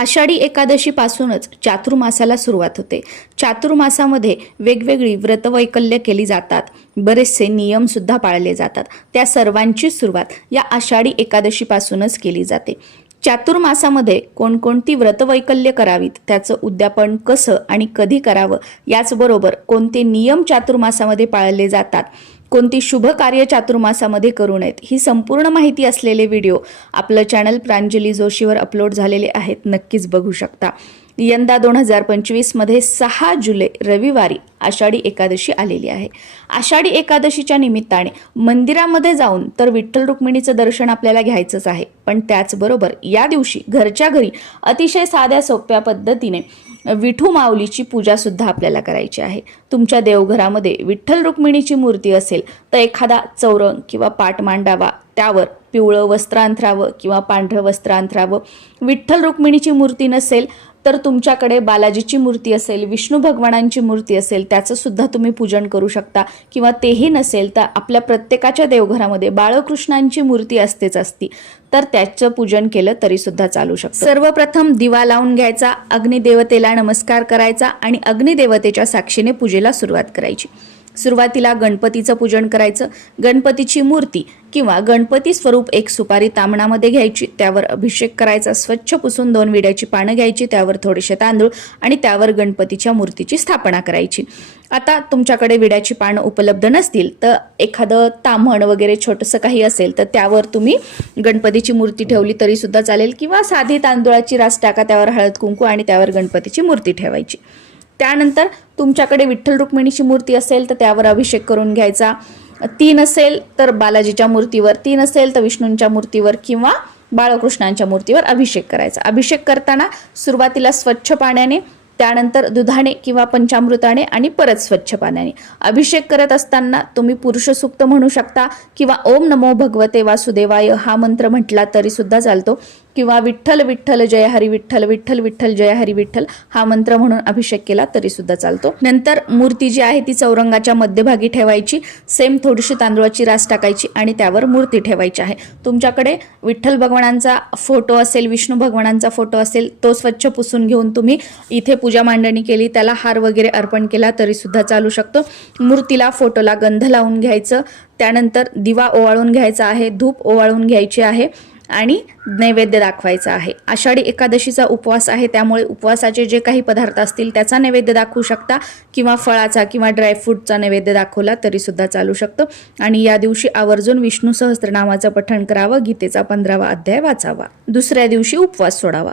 आषाढी एकादशी पासूनच चातुर्मासाला सुरुवात होते। चातुर्मासामध्ये वेगवेगळी व्रतवैकल्य केली जातात, बरेचसे नियम सुद्धा पाळले जातात। त्या सर्वांची सुरुवात या आषाढी एकादशी पासूनच केली जाते। चातुर्मासामध्ये कोणकोणती व्रतवैकल्य करावीत, त्याचं उद्यापन कसं आणि कधी करावं, याचबरोबर कोणते नियम चातुर्मासामध्ये पाळले जातात, कोणती शुभ कार्य चातुर्मासामध्ये करू नयेत, ही संपूर्ण माहिती असलेले व्हिडिओ आपलं चॅनल प्रांजली जोशीवर अपलोड झालेले आहेत, नक्कीच बघू शकता। यंदा 2025 मध्ये 6 जुलै रविवारी आषाढी एकादशी आलेली आहे। आषाढी एकादशीच्या निमित्ताने मंदिरामध्ये जाऊन तर विठ्ठल रुक्मिणीचं दर्शन आपल्याला घ्यायचंच आहे, पण त्याचबरोबर या दिवशी घरच्या घरी अतिशय साध्या सोप्या पद्धतीने विठू माऊलीची पूजा सुद्धा आपल्याला करायची आहे। तुमच्या देवघरामध्ये विठ्ठल रुक्मिणीची मूर्ती असेल तर एखादा चौरंग किंवा पाट मांडावा, त्यावर पिवळं वस्त्र अंथरावं किंवा पांढरं वस्त्र अंथरावं। विठ्ठल रुक्मिणीची मूर्ती नसेल तर तुमच्याकडे बालाजीची मूर्ती असेल, विष्णू भगवानांची मूर्ती असेल, त्याचं सुद्धा तुम्ही पूजन करू शकता। किंवा तेही नसेल तर आपल्या प्रत्येकाच्या देवघरामध्ये बाळकृष्णांची मूर्ती असतेच असती, तर त्याचं पूजन केलं तरी सुद्धा चालू शकतं। सर्वप्रथम दिवा लावून घ्यायचा, अग्निदेवतेला नमस्कार करायचा आणि अग्निदेवतेच्या साक्षीने पूजेला सुरुवात करायची। सुरुवातीला गणपतीचं पूजन करायचं। गणपतीची मूर्ती किंवा गणपती स्वरूप एक सुपारी तामणामध्ये घ्यायची, त्यावर अभिषेक करायचा। स्वच्छ पुसून 2 विड्याची पानं घ्यायची, त्यावर थोडेसे तांदूळ आणि त्यावर गणपतीच्या मूर्तीची स्थापना करायची। आता तुमच्याकडे विड्याची पानं उपलब्ध नसतील तर एखादं ताम्हण वगैरे छोटंसं काही असेल तर त्यावर तुम्ही गणपतीची मूर्ती ठेवली तरी सुद्धा चालेल, किंवा साधी तांदूळाची रास टाका, त्यावर हळद कुंकू आणि त्यावर गणपतीची मूर्ती ठेवायची। त्यानंतर तुमच्याकडे विठ्ठल रुक्मिणीची मूर्ती असेल तर त्यावर अभिषेक करून घ्यायचा। 3 असेल तर बालाजीच्या मूर्तीवर, 3 असेल तर विष्णूंच्या मूर्तीवर किंवा बाळकृष्णांच्या मूर्तीवर अभिषेक करायचा। अभिषेक करताना सुरुवातीला स्वच्छ पाण्याने, त्यानंतर दुधाने किंवा पंचामृताने आणि परत स्वच्छ पाण्याने। अभिषेक करत असताना तुम्ही पुरुष सूक्त म्हणू शकता किंवा ओम नमो भगवते वासुदेवाय हा मंत्र म्हटला तरी सुद्धा चालतो, किंवा विठ्ठल विठ्ठल जय हरी विठ्ठल, विठ्ठल विठ्ठल जय हरी विठ्ठल हा मंत्र म्हणून अभिषेक केला तरी सुद्धा चालतो। नंतर मूर्ती जी आहे ती चौरंगाच्या मध्यभागी ठेवायची। सेम थोडीशी तांदूळाची रास टाकायची आणि त्यावर मूर्ती ठेवायची आहे। तुमच्याकडे विठ्ठल भगवानांचा फोटो असेल, विष्णू भगवानांचा फोटो असेल, तो स्वच्छ पुसून घेऊन तुम्ही इथे पूजा मांडणी केली, त्याला हार वगैरे अर्पण केला तरी सुद्धा चालू शकतो। मूर्तीला, फोटोला गंध लावून घ्यायचं, त्यानंतर दिवा ओवाळून घ्यायचा आहे, धूप ओवाळून घ्यायची आहे आणि नैवेद्य दाखवायचा आहे। आषाढी एकादशीचा उपवास आहे, त्यामुळे उपवासाचे जे काही पदार्थ असतील त्याचा नैवेद्य दाखवू शकता, किंवा फळाचा किंवा ड्रायफ्रूटचा नैवेद्य दाखवला तरी सुद्धा चालू शकतो। आणि या दिवशी आवर्जून विष्णू सहस्त्रनामाचं पठण करावं, गीतेचा 15वा अध्याय वाचावा, दुसऱ्या दिवशी उपवास सोडावा।